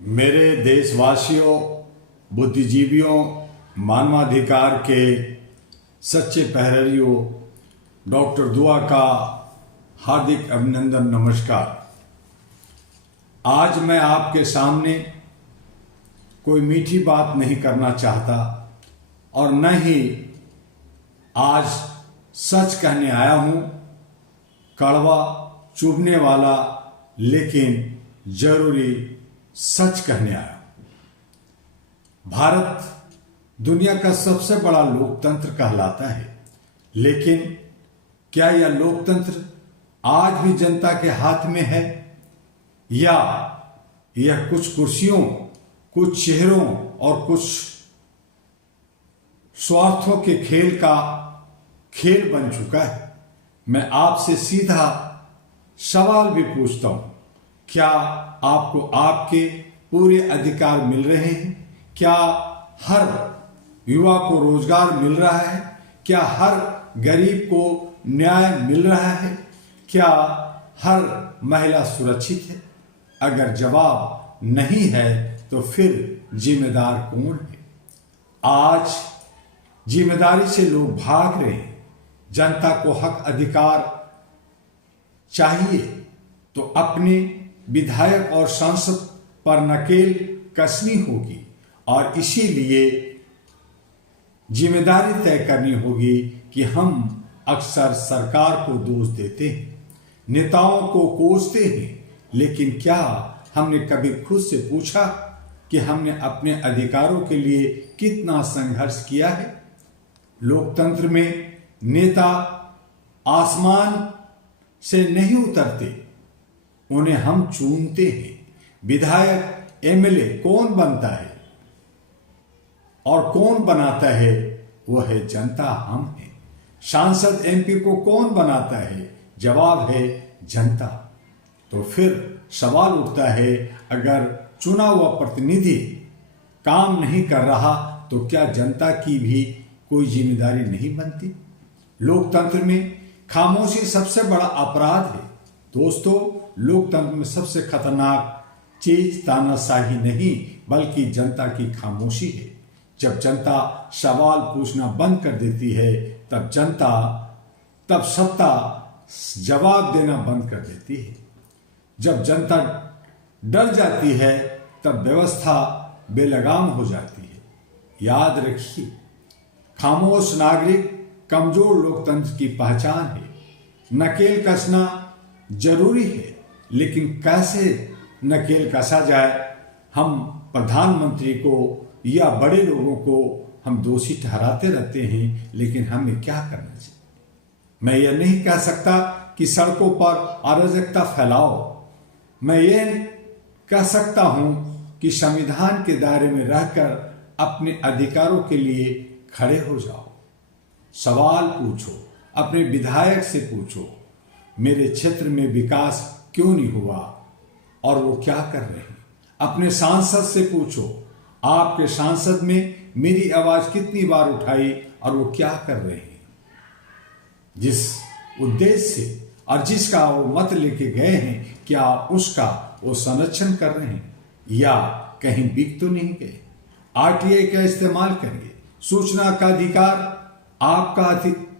मेरे देशवासियों, बुद्धिजीवियों, मानवाधिकार के सच्चे पहरेरियों, डॉक्टर दुआ का हार्दिक अभिनंदन, नमस्कार। आज मैं आपके सामने कोई मीठी बात नहीं करना चाहता और न ही आज सच कहने आया हूं, कड़वा चुभने वाला लेकिन जरूरी सच कहने आया। भारत दुनिया का सबसे बड़ा लोकतंत्र कहलाता है, लेकिन क्या यह लोकतंत्र आज भी जनता के हाथ में है, या यह कुछ कुर्सियों, कुछ चेहरों और कुछ स्वार्थों के खेल का खेल बन चुका है? मैं आपसे सीधा सवाल भी पूछता हूं, क्या आपको आपके पूरे अधिकार मिल रहे हैं? क्या हर युवा को रोजगार मिल रहा है? क्या हर गरीब को न्याय मिल रहा है? क्या हर महिला सुरक्षित है? अगर जवाब नहीं है तो फिर जिम्मेदार कौन है? आज जिम्मेदारी से लोग भाग रहे हैं। जनता को हक अधिकार चाहिए तो अपने विधायक और सांसद पर नकेल कसनी होगी, और इसीलिए जिम्मेदारी तय करनी होगी कि हम अक्सर सरकार को दोष देते हैं, नेताओं को कोसते हैं, लेकिन क्या हमने कभी खुद से पूछा कि हमने अपने अधिकारों के लिए कितना संघर्ष किया है? लोकतंत्र में नेता आसमान से नहीं उतरते, उन्हें हम चुनते हैं। विधायक, एमएलए कौन बनता है और कौन बनाता है? वो है जनता, हम हैं। सांसद, एमपी को कौन बनाता है? जवाब है जनता। तो फिर सवाल उठता है, अगर चुना हुआ प्रतिनिधि काम नहीं कर रहा तो क्या जनता की भी कोई जिम्मेदारी नहीं बनती? लोकतंत्र में खामोशी सबसे बड़ा अपराध है। दोस्तों, लोकतंत्र में सबसे खतरनाक चीज तानाशाही नहीं बल्कि जनता की खामोशी है। जब जनता सवाल पूछना बंद कर देती है, तब सत्ता जवाब देना बंद कर देती है। जब जनता डर जाती है, तब व्यवस्था बेलगाम हो जाती है। याद रखिए, खामोश नागरिक कमजोर लोकतंत्र की पहचान है। नकेल कसना जरूरी है, लेकिन कैसे नकेल कसा जाए? हम प्रधानमंत्री को या बड़े लोगों को हम दोषी ठहराते रहते हैं, लेकिन हमें क्या करना चाहिए? मैं यह नहीं कह सकता कि सड़कों पर अराजकता फैलाओ। मैं यह कह सकता हूं कि संविधान के दायरे में रहकर अपने अधिकारों के लिए खड़े हो जाओ। सवाल पूछो, अपने विधायक से पूछो, मेरे क्षेत्र में विकास क्यों नहीं हुआ और वो क्या कर रहे हैं? अपने सांसद से पूछो, आपके सांसद में मेरी आवाज कितनी बार उठाई और वो क्या कर रहे हैं? जिस उद्देश्य से और जिसका वो मत लेके गए हैं, क्या उसका वो संरक्षण कर रहे हैं या कहीं बिक तो नहीं गए? आरटीआई का इस्तेमाल करिए। सूचना का अधिकार आपका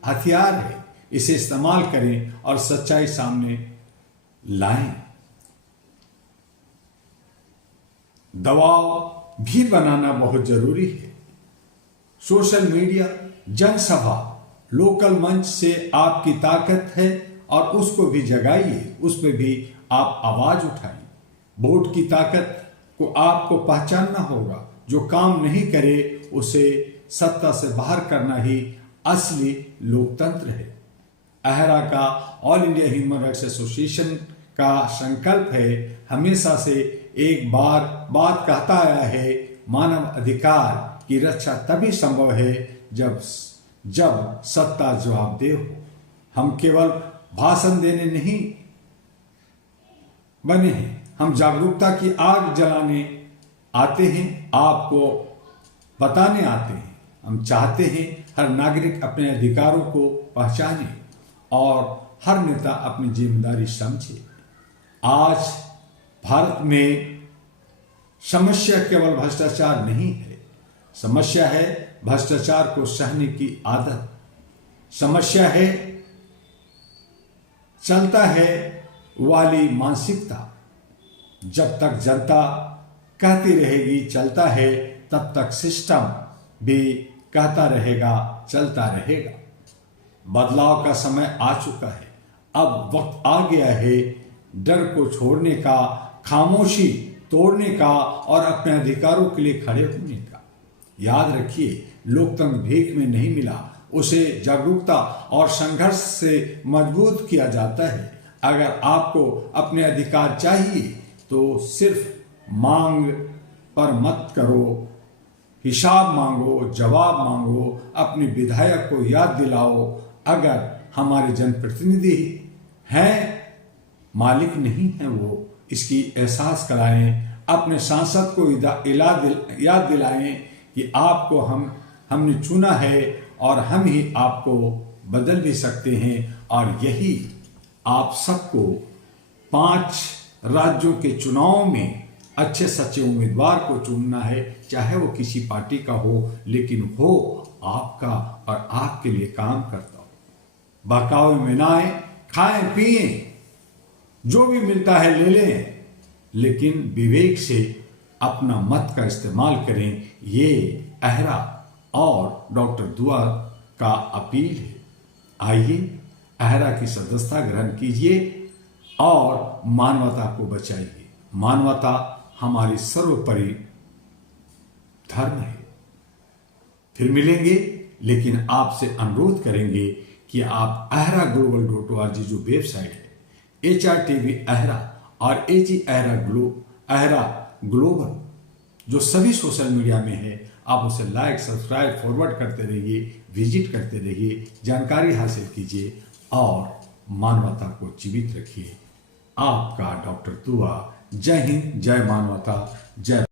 हथियार है, इसे इस्तेमाल करें और सच्चाई सामने लाएं। दबाव भी बनाना बहुत जरूरी है। सोशल मीडिया, जनसभा, लोकल मंच से आपकी ताकत है और उसको भी जगाइए, उस पर भी आप आवाज उठाइए। वोट की ताकत को आपको पहचानना होगा। जो काम नहीं करे उसे सत्ता से बाहर करना ही असली लोकतंत्र है। अहरा का, all India human rights association का संकल्प है, हमेशा से एक बार बात कहता आया है, मानव अधिकार की रक्षा तभी संभव है जब सत्ता जवाबदेह हो। हम केवल भाषण देने नहीं बने हैं, हम जागरूकता की आग जलाने आते हैं, आपको बताने आते हैं। हम चाहते हैं हर नागरिक अपने अधिकारों को पहचाने और हर नेता अपनी जिम्मेदारी समझे। आज भारत में समस्या केवल भ्रष्टाचार नहीं है, समस्या है भ्रष्टाचार को सहने की आदत। समस्या है चलता है वाली मानसिकता। जब तक जनता कहती रहेगी चलता है, तब तक सिस्टम भी कहता रहेगा चलता रहेगा। बदलाव का समय आ चुका है। अब वक्त आ गया है डर को छोड़ने का, खामोशी तोड़ने का और अपने अधिकारों के लिए खड़े होने का। याद रखिए, लोकतंत्र भीख में नहीं मिला, उसे जागरूकता और संघर्ष से मजबूत किया जाता है। अगर आपको अपने अधिकार चाहिए तो सिर्फ मांग पर मत करो, हिसाब मांगो, जवाब मांगो, अपने विधायक को याद दिलाओ। अगर हमारे जनप्रतिनिधि हैं, मालिक नहीं है वो, इसकी एहसास कराएं। अपने सांसद को याद दिलाएं कि आपको हमने चुना है और हम ही आपको बदल भी सकते हैं। और यही आप सबको 5 राज्यों के चुनाव में अच्छे सच्चे उम्मीदवार को चुनना है, चाहे वो किसी पार्टी का हो, लेकिन हो आपका और आपके लिए काम करता हो। बहकावे में ना आए, खाएं पिए, जो भी मिलता है ले लें, लेकिन विवेक से अपना मत का इस्तेमाल करें। ये अहरा और डॉक्टर दुआ का अपील है। आइए अहरा की सदस्यता ग्रहण कीजिए और मानवता को बचाइए। मानवता हमारी सर्वोपरि धर्म है। फिर मिलेंगे, लेकिन आपसे अनुरोध करेंगे कि आप ahraglobal.org जो वेबसाइट है, HRTV अहरा और AG अहरा ग्लोबल जो सभी सोशल मीडिया में है, आप उसे लाइक, सब्सक्राइब, फॉरवर्ड करते रहिए, विजिट करते रहिए, जानकारी हासिल कीजिए और मानवता को जीवित रखिए। आपका डॉक्टर दुआ। जय हिंद, जय मानवता, जय